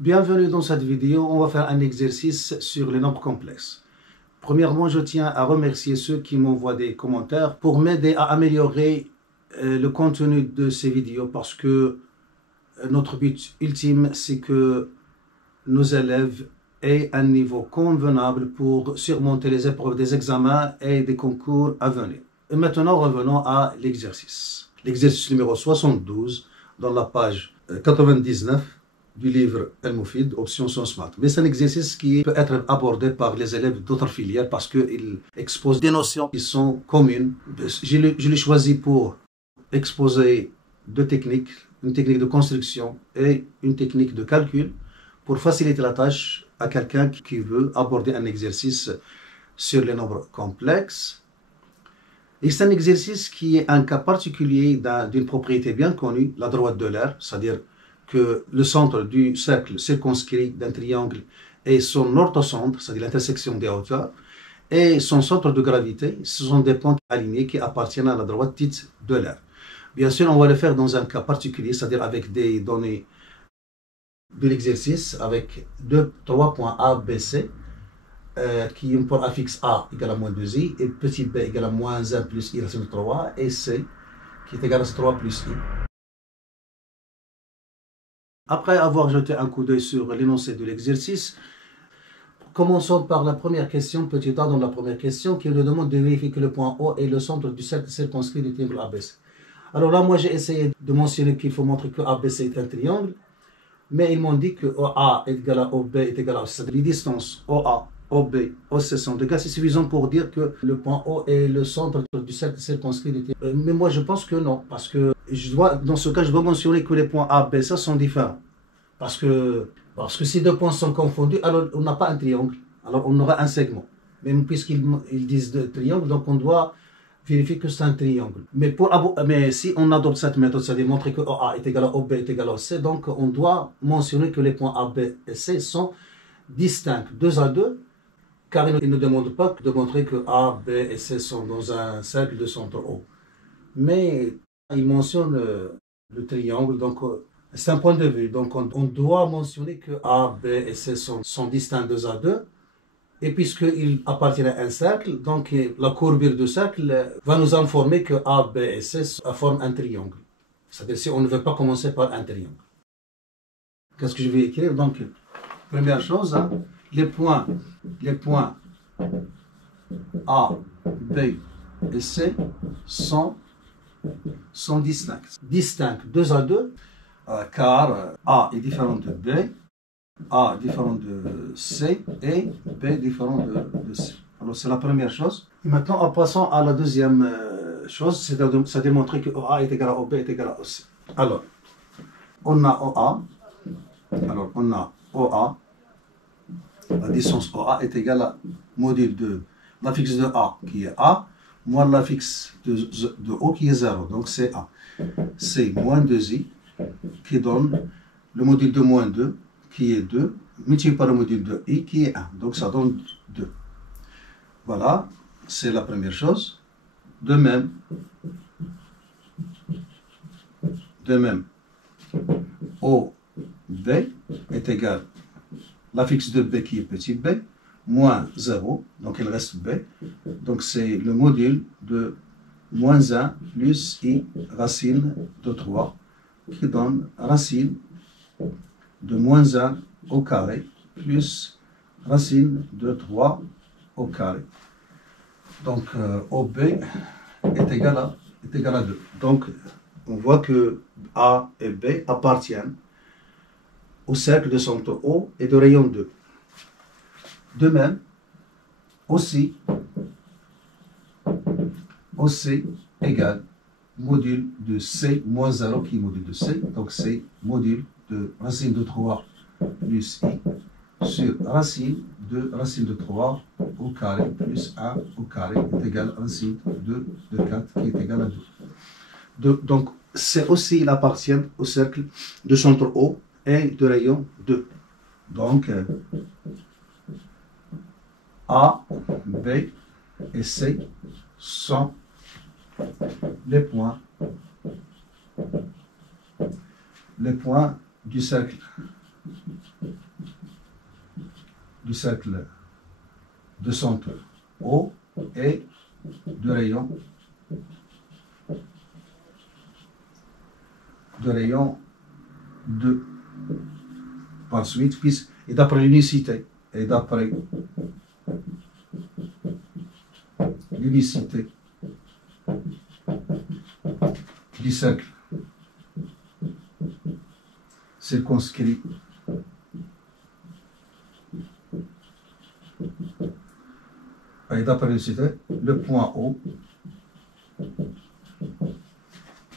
Bienvenue dans cette vidéo, on va faire un exercice sur les nombres complexes. Premièrement, je tiens à remercier ceux qui m'envoient des commentaires pour m'aider à améliorer le contenu de ces vidéos parce que notre but ultime, c'est que nos élèves aient un niveau convenable pour surmonter les épreuves des examens et des concours à venir. Et maintenant, revenons à l'exercice. L'exercice numéro 72, dans la page 99 du livre El-Moufid, option Sciences Maths. Mais c'est un exercice qui peut être abordé par les élèves d'autres filières parce qu'il expose des notions qui sont communes. Je l'ai choisi pour exposer deux techniques, une technique de construction et une technique de calcul pour faciliter la tâche à quelqu'un qui veut aborder un exercice sur les nombres complexes. Et c'est un exercice qui est un cas particulier d'une propriété bien connue, la droite de l'aire, c'est-à-dire que le centre du cercle circonscrit d'un triangle est son orthocentre, c'est-à-dire l'intersection des hauteurs, et son centre de gravité, ce sont des points alignés qui appartiennent à la droite dite de l'aire. Bien sûr, on va le faire dans un cas particulier, c'est-à-dire avec des données de l'exercice, avec trois points A, B, C, qui ont pour affixe A égale à moins 2i, et petit b égale à moins 1 plus i racine de 3, et C qui est égal à 3 plus i. Après avoir jeté un coup d'œil sur l'énoncé de l'exercice, commençons par la première question, petit a dans la première question, qui nous demande de vérifier que le point O est le centre du cercle circonscrit du triangle ABC. Alors là, moi j'ai essayé de mentionner qu'il faut montrer que ABC est un triangle, mais ils m'ont dit que OA est égal à OB est égal à OC. Les distances OA, OB, OC sont égales. C'est suffisant pour dire que le point O est le centre du cercle circonscrit du triangle. Mais moi je pense que non, parce que dans ce cas, je dois mentionner que les points A, B, C sont différents. Parce que si deux points sont confondus, alors on n'a pas un triangle. Alors on aura un segment. Même puisqu'ils disent de triangle, donc on doit vérifier que c'est un triangle. Mais si on adopte cette méthode, c'est-à-dire montrer que OA est égal à OB est égal à OC, donc on doit mentionner que les points A, B et C sont distincts 2 à 2, car il ne demande pas de montrer que A, B et C sont dans un cercle de centre O. Mais il mentionne le triangle, donc c'est un point de vue. Donc on doit mentionner que A, B et C sont distincts 2 à 2. Et puisqu'ils appartiennent à un cercle, donc la courbure du cercle va nous informer que A, B et C forment un triangle. C'est-à-dire si on ne veut pas commencer par un triangle. Qu'est-ce que je vais écrire? Donc, première chose, les points A, B et C sont distincts. Distincts 2 à 2, car A est différent de B, A différent de C et B différent de C. Alors c'est la première chose. Et maintenant, en passant à la deuxième chose, c'est de démontrer que OA est égal à OB est égal à OC. Alors, on a OA. Alors, on a OA. La distance OA est égale à module de l'affixe de A qui est A, moins l'affixe de O qui est 0. Donc c'est A. C'est moins 2i qui donne le module de moins 2 qui est 2, multiplié par le module de i qui est 1. Donc ça donne 2. Voilà, c'est la première chose. De même, OB est égal à l'affixe de B qui est petit b, moins 0, donc il reste b. Donc c'est le module de moins 1 plus i racine de 3 qui donne racine de moins 1 au carré plus racine de 3 au carré. Donc OB est égal à 2. Donc on voit que A et B appartiennent au cercle de centre O et de rayon 2. De même, aussi OC égale module de C moins 0 qui est module de C. Donc c'est module de racine de 3 plus i sur racine de 3 au carré plus 1 au carré est égal à racine de 4 qui est égal à 2. Donc c'est aussi, il appartient au cercle de centre O et de rayon 2. Donc A, B et C sont les points du cercle du cercle de centre O et de rayon de par suite, et d'après l'unicité du cercle circonscrit et d'après l'unicité, le point O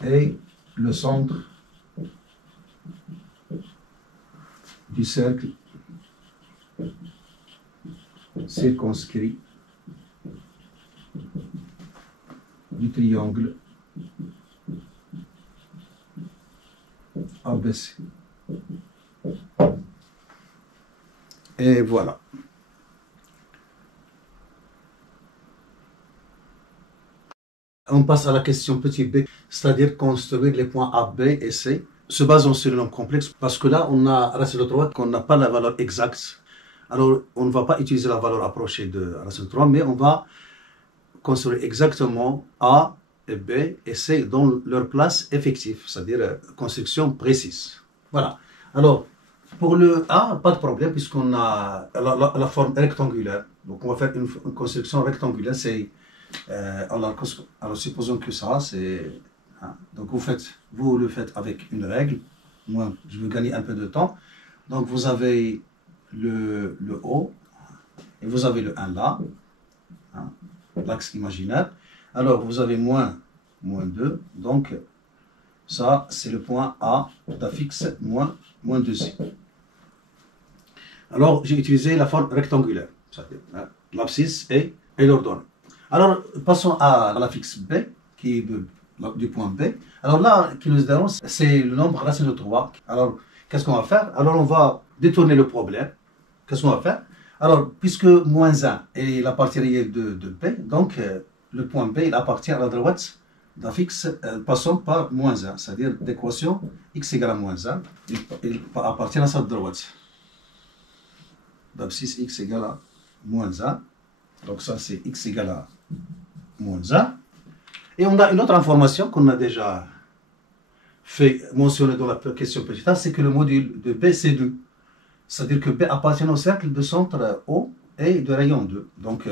et le centre du cercle circonscrit du triangle ABC. Et voilà. On passe à la question petit b, c'est-à-dire construire les points A, B et C, se basant sur le nombre complexe, parce que là, on a racine de 3 qu'on n'a pas la valeur exacte. Alors, on ne va pas utiliser la valeur approchée de racine de 3, mais on va construire exactement A et B et C dans leur place effective, c'est-à-dire construction précise. Voilà. Alors, pour le A, pas de problème, puisqu'on a la forme rectangulaire. Donc, on va faire une construction rectangulaire. C'est alors, supposons que ça, c'est... Hein, donc, vous le faites avec une règle. Moi, je veux gagner un peu de temps. Donc, vous avez le O et vous avez le 1 là, hein, l'axe imaginaire. Alors, vous avez moins 2. Donc, ça, c'est le point A d'affixe moins 2C. Alors, j'ai utilisé la forme rectangulaire, c'est-à-dire hein, l'abscisse et l'ordonnée. Alors, passons à l'affixe B, qui est du point B. Alors là, qui nous dérange, c'est le nombre racine de 3. Alors, qu'est-ce qu'on va faire? Alors, on va détourner le problème. Qu'est-ce qu'on va faire? Alors, puisque moins 1 est la partie réelle de B, donc le point B, il appartient à la droite d'affixe, passons par moins 1, c'est-à-dire l'équation x égale à moins 1, il appartient à sa droite. D'abscisse x égale à moins 1. Donc ça, c'est x égale à moins 1. Et on a une autre information qu'on a déjà fait mentionner dans la question petite a, c'est que le module de B, c'est 2. C'est-à-dire que B appartient au cercle de centre O et de rayon 2. Donc,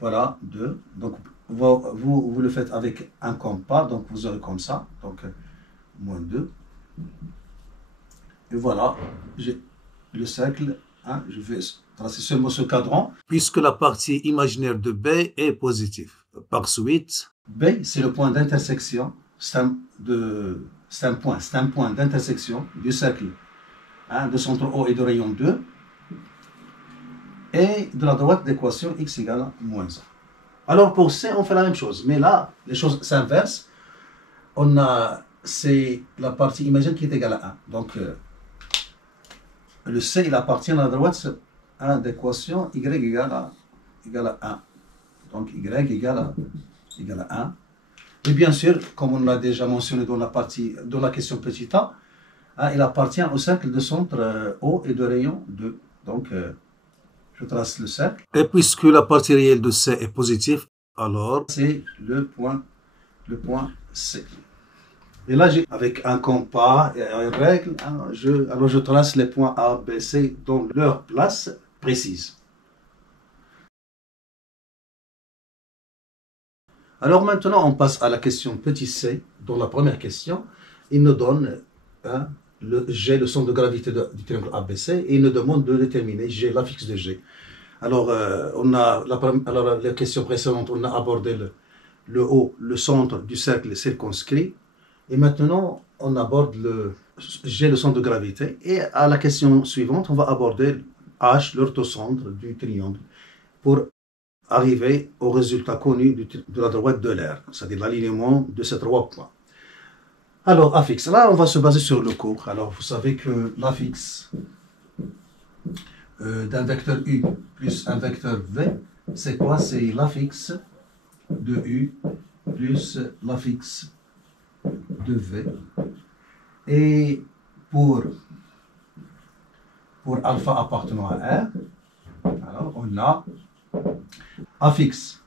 voilà, 2. Donc, vous le faites avec un compas, donc vous aurez comme ça. Donc, moins 2. Et voilà, j'ai le cercle. Hein, je vais tracer seulement ce cadran. Puisque la partie imaginaire de B est positive. Par suite, B, c'est le point d'intersection. C'est un point d'intersection du cercle hein, de centre O et de rayon 2. Et de la droite d'équation x égale à moins 1. Alors pour C, on fait la même chose. Mais là, les choses s'inversent. C'est la partie imaginaire qui est égale à 1. Donc, le C, il appartient à la droite d'équation y égale à 1. Donc, y égale à 1. Et bien sûr, comme on l'a déjà mentionné dans la question petit a, il appartient au cercle de centre O et de rayon 2. Donc, je trace le cercle. Et puisque la partie réelle de C est positive, alors c'est le point C. Et là, avec un compas et une règle, alors je trace les points A, B, C dans leur place précise. Alors maintenant, on passe à la question petit c. Dans la première question, il nous donne le G, le centre de gravité du triangle ABC, et il nous demande de déterminer G, l'affixe de G. Alors, la question précédente, on a abordé le haut, le centre du cercle circonscrit. Et maintenant, on aborde G, le centre de gravité. Et à la question suivante, on va aborder H, l'orthocentre du triangle, pour arriver au résultat connu de la droite de l'aire, c'est-à-dire l'alignement de ces 3 points. Alors, affixe. Là, on va se baser sur le cours. Alors, vous savez que l'affixe d'un vecteur U plus un vecteur V, c'est quoi? C'est l'affixe de U plus l'affixe de V. Et pour alpha appartenant à R, on a a fixe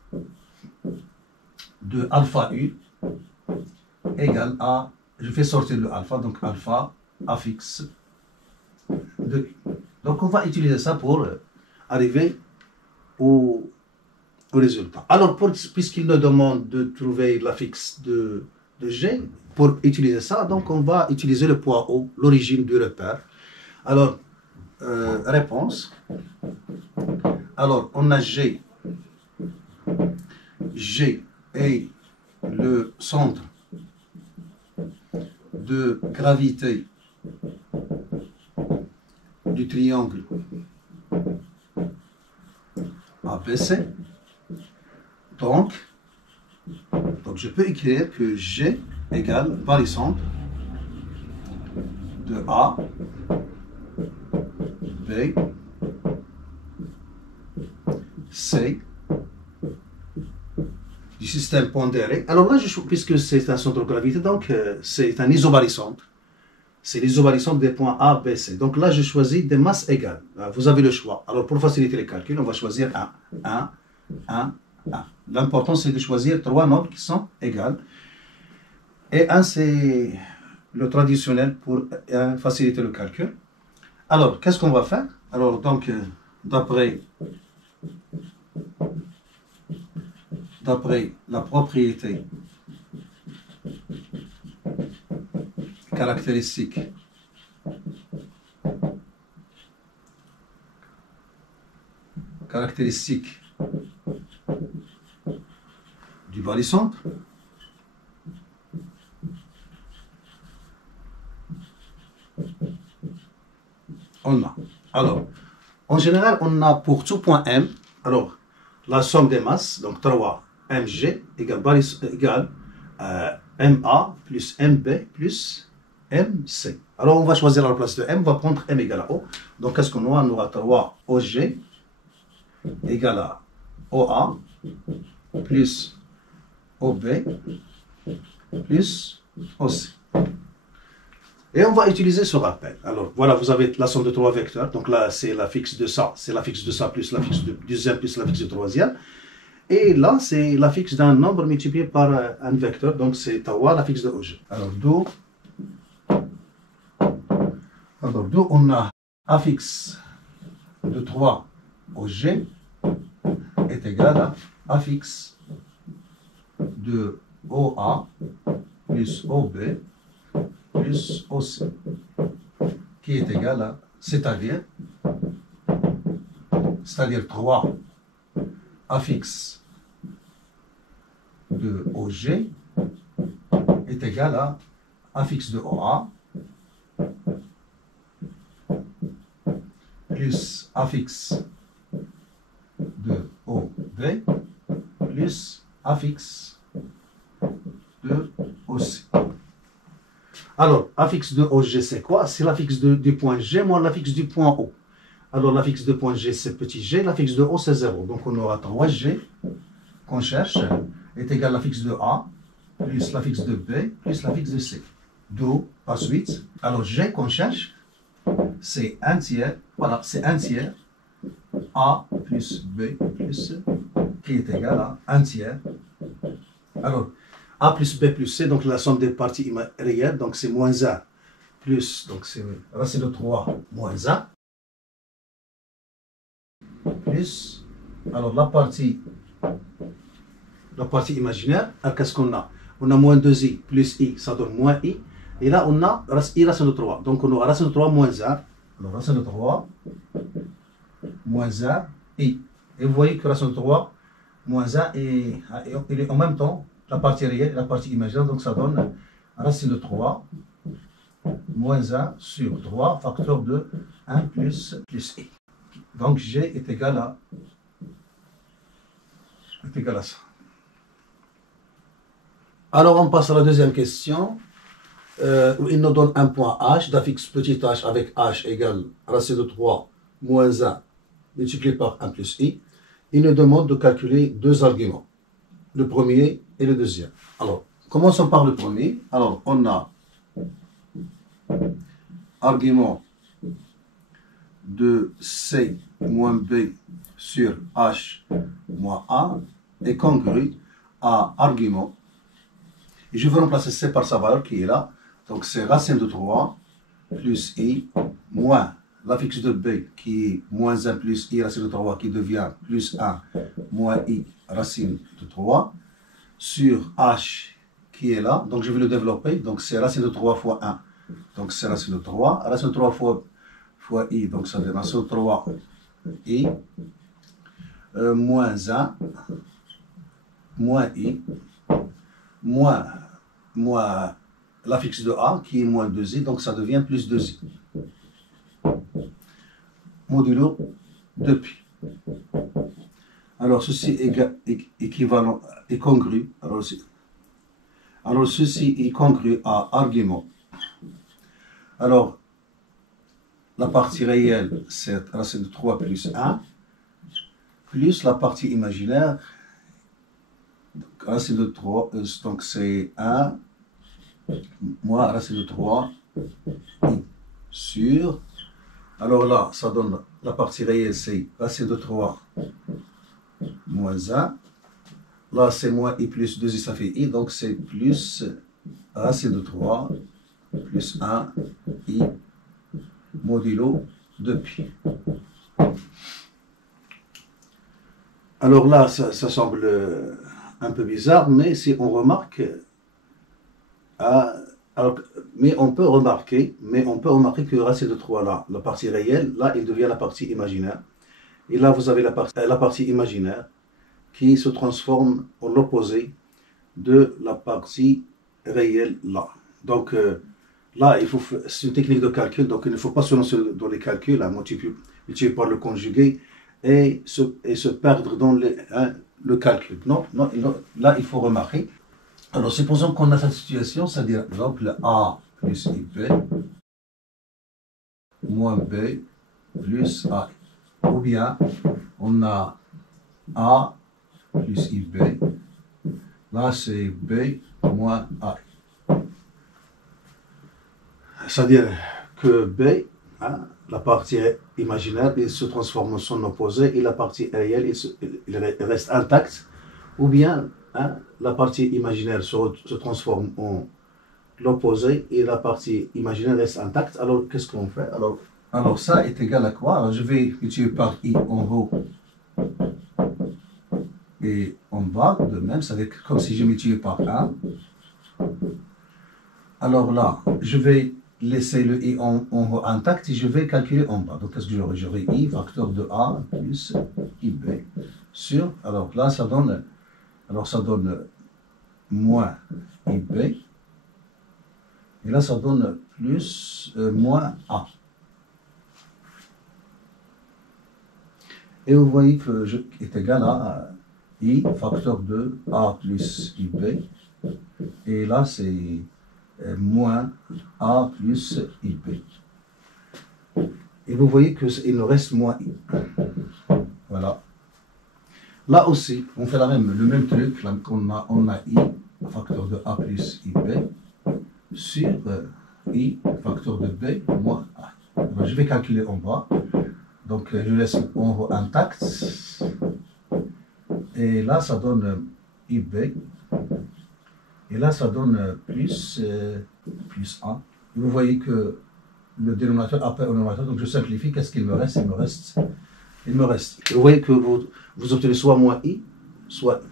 de alpha u égale à, je fais sortir le alpha, donc alpha a fixe de u. Donc on va utiliser ça pour arriver au résultat. Alors puisqu'il nous demande de trouver la fixe de G, pour utiliser ça, donc on va utiliser le poids O, l'origine du repère. Alors, réponse. Alors, on a G. G est le centre de gravité du triangle ABC. Donc je peux écrire que G égale barycentre de A, B, C du système pondéré. Alors là, puisque c'est un centre de gravité, donc c'est un isobarycentre. C'est l'isobarycentre des points A, B, C. Donc là, je choisis des masses égales. Vous avez le choix. Alors pour faciliter les calculs, on va choisir 1. L'important, c'est de choisir 3 nombres qui sont égales. Et 1, c'est le traditionnel pour faciliter le calcul. Alors, qu'est-ce qu'on va faire? Alors, donc, d'après la propriété caractéristique du barycentre, on a. Alors, en général, on a pour tout point M, alors, la somme des masses, donc 3 mg égale ma plus mb plus mc. Alors, on va choisir à la place de m, on va prendre m égale à o. Donc, qu'est-ce qu'on aura? On aura 3 og égale à oa plus OB plus OC. Et on va utiliser ce rappel. Alors voilà, vous avez la somme de 3 vecteurs. Donc là, c'est la fixe de ça, c'est la fixe de ça plus la fixe du deuxième plus la fixe du troisième. Et là, c'est la fixe d'un nombre multiplié par un vecteur. Donc c'est tawa, la fixe de OG. Alors d'où on a a fixe de 3 OG est égal à a fixe de OA plus OB plus OC, qui est égal à, c'est-à-dire 3 a fixe de OG est égal à a fixe de OA plus a fixe de OB plus a fixe de OC. Alors, a fixe de OG, c'est quoi? C'est la fixe du point G moins la fixe du point O. Alors, la fixe de point G, c'est petit g, la fixe de O, c'est 0. Donc, on aura 3G qu'on cherche est égal à la fixe de A plus la fixe de B plus la fixe de C. D'où, par suite, alors G qu'on cherche, c'est 1 tiers, voilà, c'est 1 tiers A plus B plus C, qui est égal à 1 tiers. Alors, A plus B plus C, donc la somme des parties réelles, donc c'est moins 1 plus, donc c'est racine de 3 moins 1, plus, alors la partie imaginaire, qu'est-ce qu'on a? On a moins 2i plus i, ça donne moins i, et là on a i racine de 3, donc on aura racine de 3 moins 1, alors racine de 3 moins 1 i, et vous voyez que racine de 3 moins 1 et il est en même temps la partie réelle et la partie imaginaire, donc ça donne racine de 3 moins 1 sur 3 facteur de 1 plus i. Donc G est égal à ça. Alors on passe à la deuxième question, où il nous donne un point H, d'affixe petit h avec H égale racine de 3 moins 1 multiplié par 1 plus i. Il nous demande de calculer deux arguments, le premier et le deuxième. Alors, commençons par le premier. Alors, on a argument de C moins B sur h moins a est congru à argument. Et je vais remplacer c par sa valeur qui est là. Donc c'est racine de 3 plus i moins l'affixe de b qui est moins 1 plus i racine de 3 qui devient plus 1 moins i racine de 3 sur h qui est là. Donc je vais le développer. Donc c'est racine de 3 fois 1. Donc c'est racine de 3. Racine de 3 fois i. Donc ça devient racine de 3 i moins 1 moins i moins l'affixe de a qui est moins 2i. Donc ça devient plus 2i. Modulo 2pi. Alors ceci est équivalent et congru. Alors ceci est congru à argument. Alors la partie réelle c'est racine de 3 plus 1 plus la partie imaginaire. Donc, racine de 3, donc c'est 1 moins racine de 3 i sur. Alors là, ça donne la partie réelle, c'est racine de 3 moins 1. Là, c'est moins i plus 2i, ça fait i. Donc, c'est plus racine de 3 plus 1 i modulo 2pi. Alors là, ça semble un peu bizarre, mais si on remarque... mais on peut remarquer que racine de 3 là, la partie réelle, là, il devient la partie imaginaire. Et là, vous avez la partie imaginaire qui se transforme en l'opposé de la partie réelle là. Donc là, c'est une technique de calcul, donc il ne faut pas se lancer dans les calculs, à multiplier par le conjugué et se perdre dans le calcul. Non, là, il faut remarquer. Alors, supposons qu'on a cette situation, c'est-à-dire, par exemple, A plus IB moins B plus A. Ou bien, on a A plus IB, là c'est B moins A. C'est-à-dire que B, la partie imaginaire, il se transforme en son opposé et la partie réelle, il reste intacte. Ou bien, la partie imaginaire se transforme en l'opposé et la partie imaginaire reste intacte. Alors, qu'est-ce qu'on fait? Alors, ça est égal à quoi? Alors, je vais multiplier par i en haut et en bas, de même, c'est comme si je multipliais par 1. Alors là, je vais laisser le i en haut intact et je vais calculer en bas. Donc, qu'est-ce que j'aurai? J'aurai i facteur de a plus ib sur... Alors là, ça donne moins ib. Et là, ça donne plus moins a. Et vous voyez que je est égal à i facteur de a plus ib. Et là, c'est moins a plus ib. Et vous voyez qu'il nous reste moins i. Voilà. Là aussi, on fait le même truc. Là, on a i facteur de a plus ib sur i facteur de b moins a. Alors, je vais calculer en bas. Donc, je laisse en haut intact. Et là, ça donne ib. Et là, ça donne plus a. Et vous voyez que le dénominateur appelle au nominateur. Donc, je simplifie. Qu'est-ce qu'il me reste? Il me reste. Et vous voyez que vous obtenez soit moins i, soit i.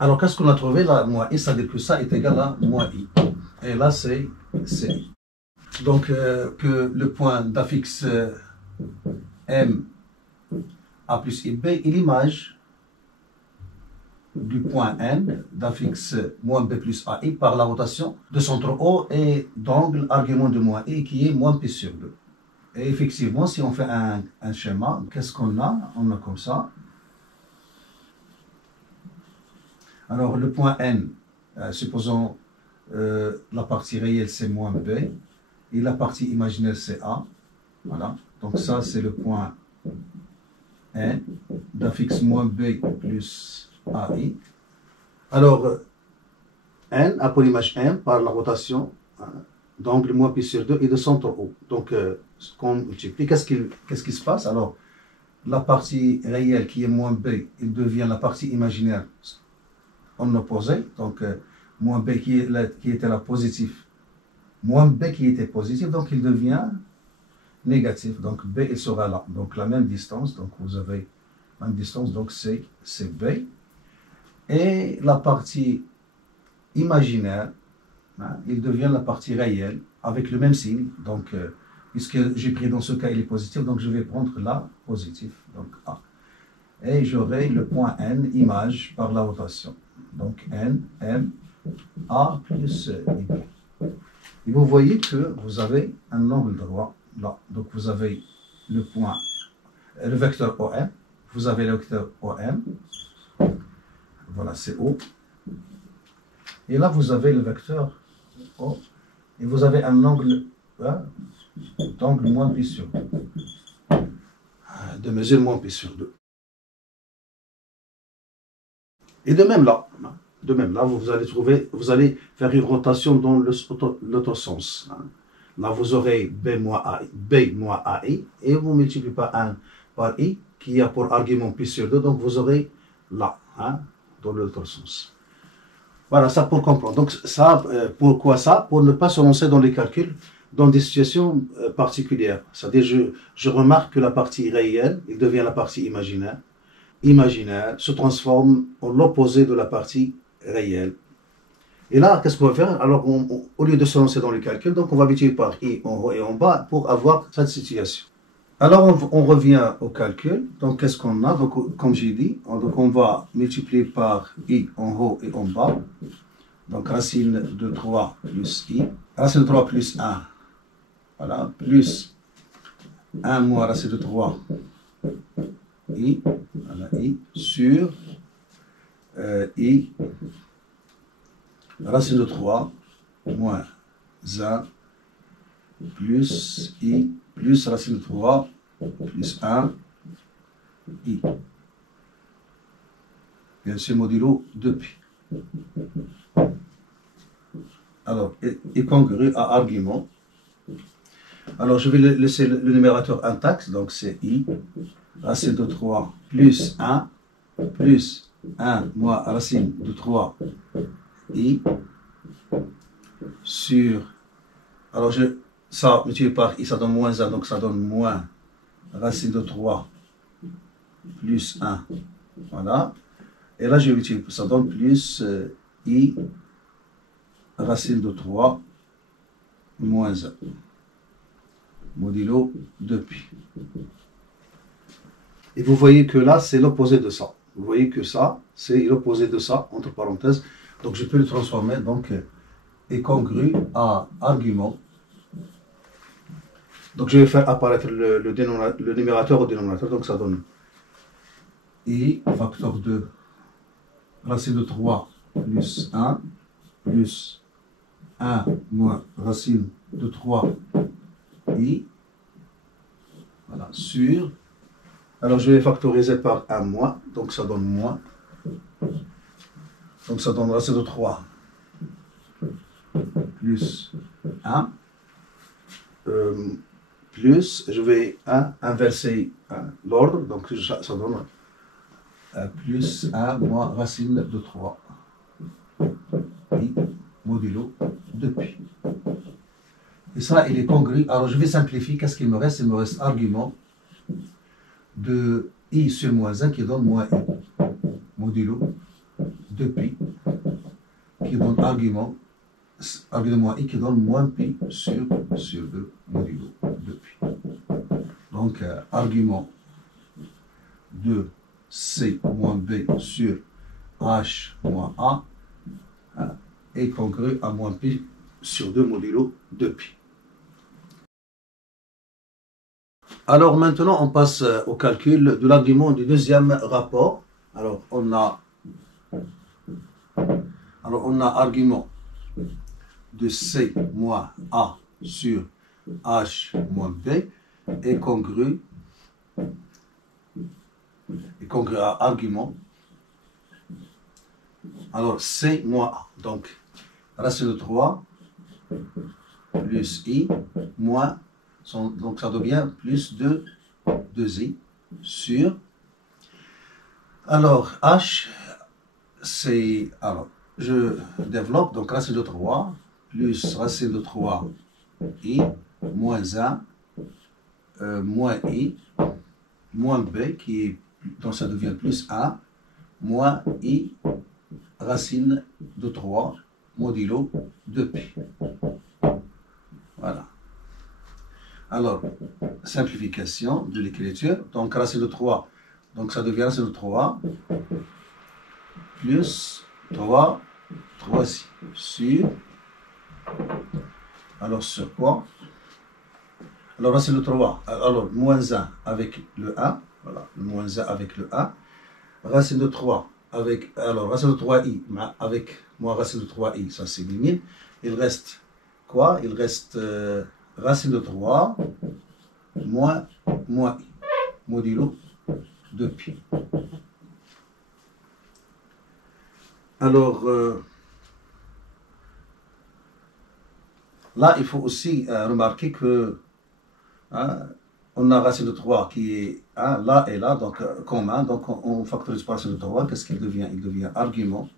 Alors, qu'est-ce qu'on a trouvé là? Moins i, ça veut dire que ça est égal à moins i. Et là, c'est i. Donc, que le point d'affixe M A plus IB est l'image du point N d'affixe moins B plus AI par la rotation de centre O et d'angle argument de moins I qui est moins P sur 2. Et effectivement, si on fait un schéma, qu'est-ce qu'on a? On a comme ça. Alors, le point N, supposons la partie réelle c'est moins B et la partie imaginaire c'est A. Voilà. Donc ça, c'est le point N d'affixe moins B plus AI. Alors, N a pour l'image M par la rotation d'angle moins pi sur 2 et de centre O. Donc, qu'on multiplie, qu'est-ce qui se passe? Alors, la partie réelle qui est moins b, il devient la partie imaginaire en opposé. Donc, moins b qui était la positive, moins b qui était positif, donc il devient négatif. Donc, b, il sera là. Donc, la même distance. Donc, vous avez la même distance. Donc, c'est b. Et la partie imaginaire, hein, il devient la partie réelle avec le même signe. Donc, puisque j'ai pris dans ce cas, il est positif, donc je vais prendre la positive, donc A. Et j'aurai le point N, image, par la rotation. Donc, N, M, A plus I. Et vous voyez que vous avez un angle droit là. Donc, vous avez le point, le vecteur OM, vous avez le vecteur OM, voilà, c'est O. Et là, vous avez le vecteur O, et vous avez un angle, hein, d'angle moins pi sur 2, de mesure moins pi sur 2. Et de même là, vous allez trouver, vous allez faire une rotation dans l'autre sens. Hein. Là, vous aurez B moins AI, et vous multipliez par 1 par I, qui a pour argument pi sur 2, donc vous aurez là, hein, dans l'autre sens. Voilà, ça pour comprendre. Donc, ça, pourquoi ça? Pour ne pas se lancer dans les calculs dans des situations particulières. C'est-à-dire, je remarque que la partie réelle, il devient la partie imaginaire. Imaginaire se transforme en l'opposé de la partie réelle. Et là, qu'est-ce qu'on va faire? Alors, au lieu de se lancer dans les calculs, donc on va multiplier par I en haut et en bas pour avoir cette situation. Alors, on revient au calcul. Donc, qu'est-ce qu'on a? Donc, comme j'ai dit, donc on va multiplier par I en haut et en bas. Donc, racine de 3 plus I. Racine de 3 plus 1. Voilà. Plus 1 moins racine de 3 I. Voilà, I. Sur I. Racine de 3 moins 1 plus I plus racine de 3 plus 1 I. Bien sûr, modulo 2pi. Alors, est congru à argument. Alors, je vais laisser le numérateur intact, donc c'est I, racine de 3 plus 1 moins racine de 3 I sur. Alors, ça multiplié par I, ça donne moins 1, donc ça donne moins racine de 3 plus 1. Voilà. Et là, je multiplie, ça donne plus I racine de 3 moins 1. Modulo 2pi. Et vous voyez que là, c'est l'opposé de ça. Vous voyez que ça, c'est l'opposé de ça, entre parenthèses. Donc, je peux le transformer, donc, est congru à argument. Donc, je vais faire apparaître le numérateur au dénominateur. Donc, ça donne I facteur 2 racine de 3 plus 1 plus 1 moins racine de 3 I. Voilà, sur. Alors, je vais factoriser par 1 moins. Donc, ça donne moins. Donc, ça donne racine de 3 plus 1. Plus, je vais inverser l'ordre. Donc, ça donne plus 1 moins racine de 3 I modulo 2pi. Et ça, il est congru. Alors, je vais simplifier. Qu'est-ce qu'il me reste? Il me reste argument de I sur moins 1 qui donne moins I modulo 2pi qui donne argument moins I qui donne moins pi sur 2 modulo 2pi. Donc, argument de C moins B sur H moins A est congru à moins pi sur 2 modulo 2pi. Alors maintenant, on passe au calcul de l'argument du deuxième rapport. Alors, on a argument de C moins A sur H moins B est congru à argument. Alors, C moins A. Donc, racine de 3 plus I moins, donc ça devient plus de 2I. sur. Alors, H, c'est. Alors, je développe, donc racine de 3 plus racine de 3i moins 1 moins i moins b, donc ça devient plus 1 moins i racine de 3 modulo 2pi. Voilà. Alors, simplification de l'écriture. Donc, racine de 3, donc ça devient racine de 3 plus 3, 3i sur. Alors, sur quoi? Alors, racine de 3, alors moins 1 avec le 1, voilà, moins 1 avec le 1. Racine de 3 avec, alors racine de 3i avec moins racine de 3i, ça s'élimine. Il reste quoi? Il reste racine de 3 moins i, modulo 2pi. Alors, là, il faut aussi remarquer que on a racine de 3 qui est là et là, donc commun, donc on factorise par racine de 3, qu'est-ce qu'il devient? Il devient argument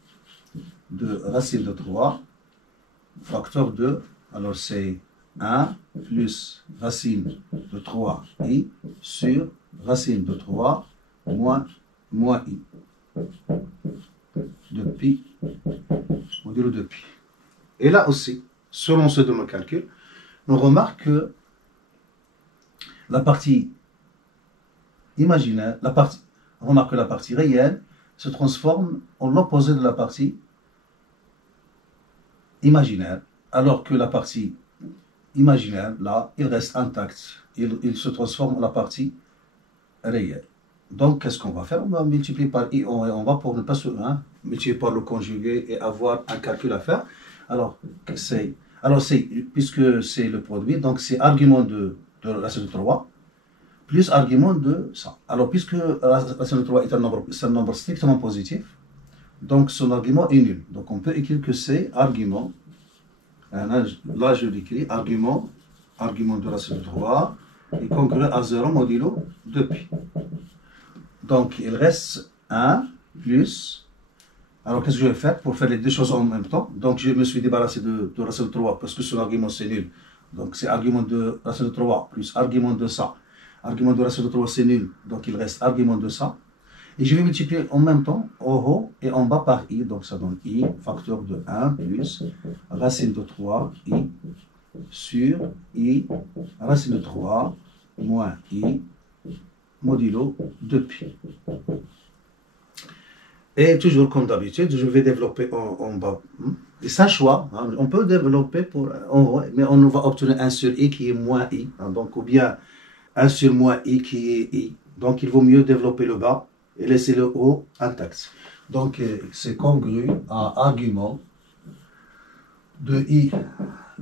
de racine de 3, facteur 2, alors c'est 1 plus racine de 3i sur racine de 3 moins i de pi modulo de pi. Et là aussi, selon ce deuxième calcul, on remarque que la partie imaginaire, remarque que la partie réelle se transforme en l'opposé de la partie imaginaire, alors que la partie imaginaire, là, il reste intact, il se transforme en la partie réelle. Donc, qu'est-ce qu'on va faire? On va multiplier par i, on va pour ne pas se multiplier par le conjugué et avoir un calcul à faire. Alors, puisque c'est le produit, donc c'est argument de racine de 3 plus argument de ça. Alors, puisque racine de 3 est un nombre strictement positif, donc son argument est nul. Donc, on peut écrire que c'est argument. Là, je l'écris argument de racine de 3 est congruent à 0 modulo 2pi. Donc, il reste 1 plus. Alors, qu'est-ce que je vais faire pour faire les deux choses en même temps? Donc, je me suis débarrassé de racine de 3 parce que son argument c'est nul. Donc, c'est argument de racine de 3 plus argument de ça. Argument de racine de 3 c'est nul. Donc, il reste argument de ça. Et je vais multiplier en même temps en haut et en bas par i. Donc, ça donne i facteur de 1 plus racine de 3 i sur i racine de 3 moins i modulo 2pi. Et toujours comme d'habitude, je vais développer en bas. Et c'est un choix. On peut développer en haut, mais on va obtenir 1 sur i qui est moins i. Donc, ou bien 1 sur moins i qui est i. Donc, il vaut mieux développer le bas et laisser le haut intact. Donc, c'est congru à argument de i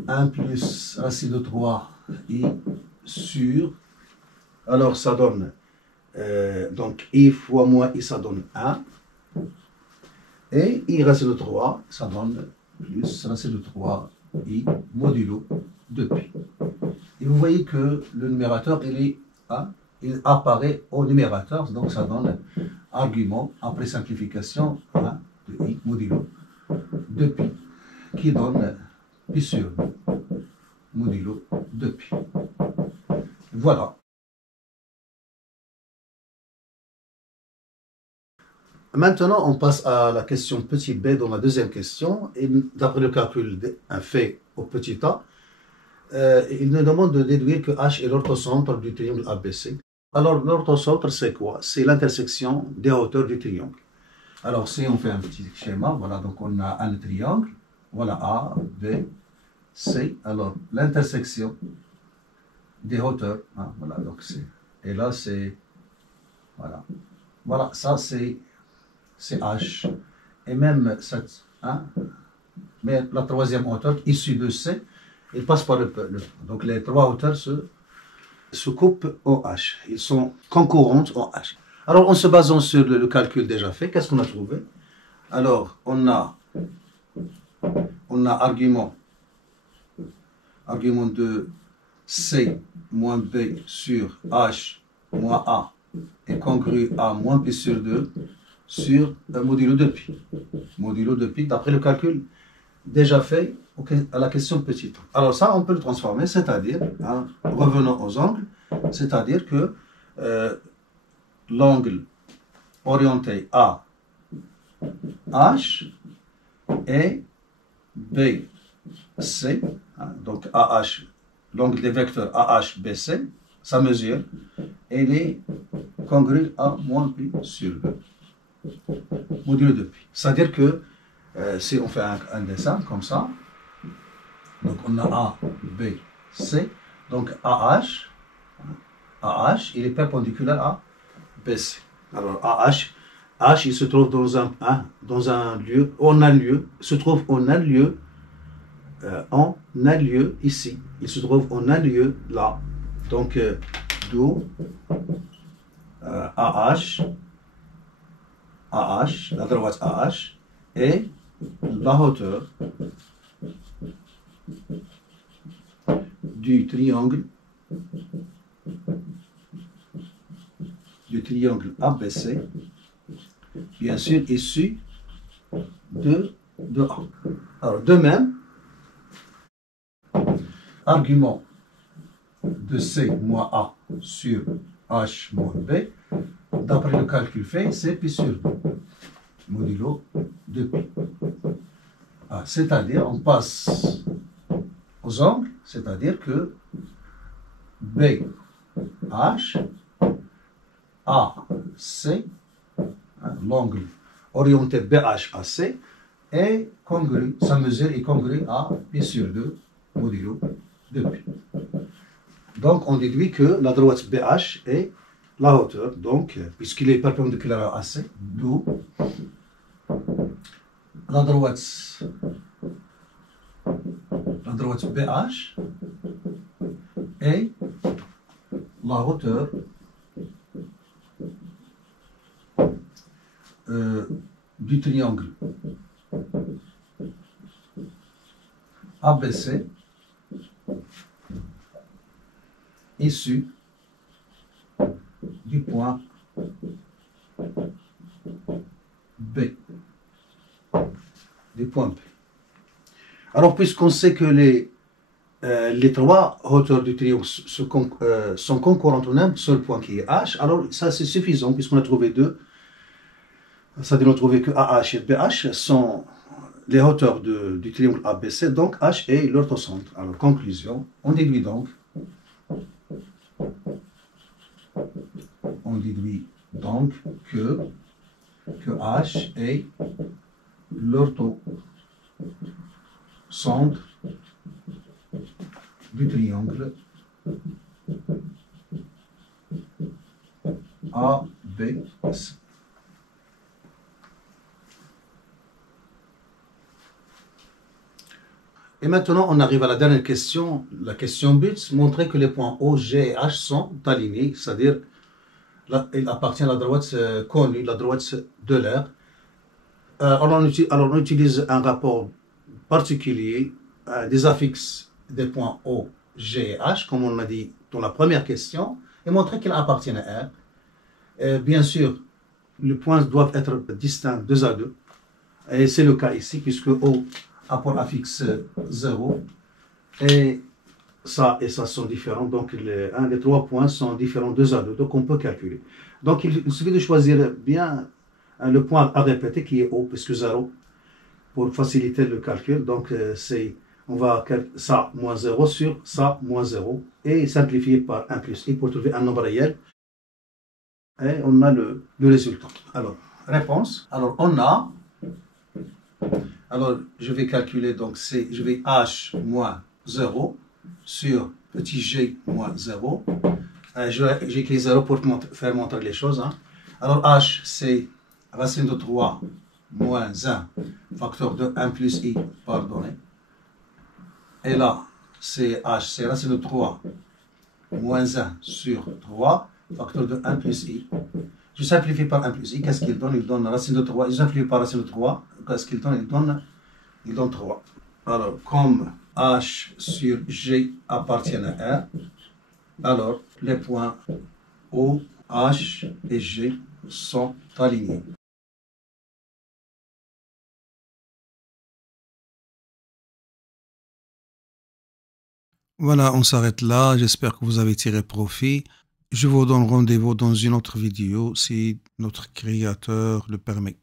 1 plus racine de 3 i sur. Alors, ça donne. Donc, i fois moins i, ça donne 1. Et i racine de 3, ça donne plus racine de 3 i modulo 2pi. Et vous voyez que le numérateur, il apparaît au numérateur, donc ça donne argument après simplification de i modulo 2pi, qui donne pi sur modulo 2pi. Voilà. Maintenant, on passe à la question petit b dans la deuxième question. Et d'après le calcul fait au petit a, il nous demande de déduire que H est l'orthocentre du triangle ABC. Alors, l'orthocentre, c'est quoi? C'est l'intersection des hauteurs du triangle. Alors, si on fait un petit schéma, voilà, donc on a un triangle, voilà A, B, C. Alors, l'intersection des hauteurs, voilà, donc c'est. Et là, c'est. Voilà, ça c'est H. Et même cette. Mais la troisième hauteur, issue de C, il passe par le. Donc, les trois hauteurs se coupent en H. Ils sont concurrentes en H. Alors, en se basant sur le calcul déjà fait, qu'est-ce qu'on a trouvé? Alors, on a argument de C moins B sur H moins A est congru à moins pi sur 2 sur modulo 2pi. Modulo 2pi, d'après le calcul déjà fait à la question petit. Alors ça, on peut le transformer, c'est-à-dire, hein, revenons aux angles, c'est-à-dire que l'angle orienté à H et BC, hein, donc AH, l'angle des vecteurs AH, BC, sa mesure, elle est congrue à moins pi sur 2, modulo 2pi. C'est-à-dire que si on fait un dessin comme ça, donc on a A, B, C, donc AH, il est perpendiculaire à BC. Alors H, il se trouve dans un lieu, se trouve en un lieu, ici. Il se trouve en un lieu là. Donc d'où AH, la droite AH, et la hauteur du triangle ABC, bien sûr issu de A. Alors de même, argument de C moins A sur H moins B, d'après le calcul fait, c'est pi sur 2, modulo 2pi. C'est-à-dire, on passe aux angles, c'est-à-dire que BH, AC, l'angle orienté BH à C, est congru, sa mesure est congrue à pi sur 2, modulo 2pi. Donc, on déduit que la droite BH est la hauteur, donc, puisqu'il est perpendiculaire à AC, d'où la droite BH est la hauteur du triangle ABC issu du point B. Alors, puisqu'on sait que les trois hauteurs du triangle sont concurrentes au même seul point qui est H, alors ça c'est suffisant puisqu'on a trouvé deux. C'est-à-dire on a trouvé que AH et BH sont les hauteurs du triangle ABC, donc H est l'orthocentre. Alors, conclusion, on déduit donc que H est l'orthocentre du triangle ABC. Et maintenant, on arrive à la dernière question, la question but, montrer que les points O, G et H sont alignés, c'est-à-dire il appartient à la droite connue, la droite de l'air. Alors on utilise un rapport particulier des affixes des points O, G et H, comme on a dit dans la première question, et montrer qu'ils appartiennent à R. Bien sûr, les points doivent être distincts 2 à 2, et c'est le cas ici, puisque O apport affixe 0, et ça sont différents, donc les 3 points sont différents 2 à 2, donc on peut calculer. Donc il suffit de choisir bien le point à répéter qui est O, puisque 0, pour faciliter le calcul. Donc on va ça moins 0 sur ça moins 0, et simplifier par 1 plus i pour trouver un nombre réel, et on a le résultat. Alors, réponse, alors on a, alors je vais calculer, donc je vais H moins 0 sur petit g moins 0. J'écris 0 pour faire montrer les choses. Hein. Alors H, c'est racine de 3 moins 1, facteur de 1 plus i, pardonnez. Et là, c'est H, c'est racine de 3 moins 1 sur 3, facteur de 1 plus i. Je simplifie par 1 plus i. Qu'est-ce qu'il donne? Il donne racine de 3. Je simplifie par racine de 3. Qu'est-ce qu'il donne? Il donne 3. Alors, comme H sur G appartiennent à R, alors les points O, H et G sont alignés. Voilà, on s'arrête là. J'espère que vous avez tiré profit. Je vous donne rendez-vous dans une autre vidéo si notre créateur le permet.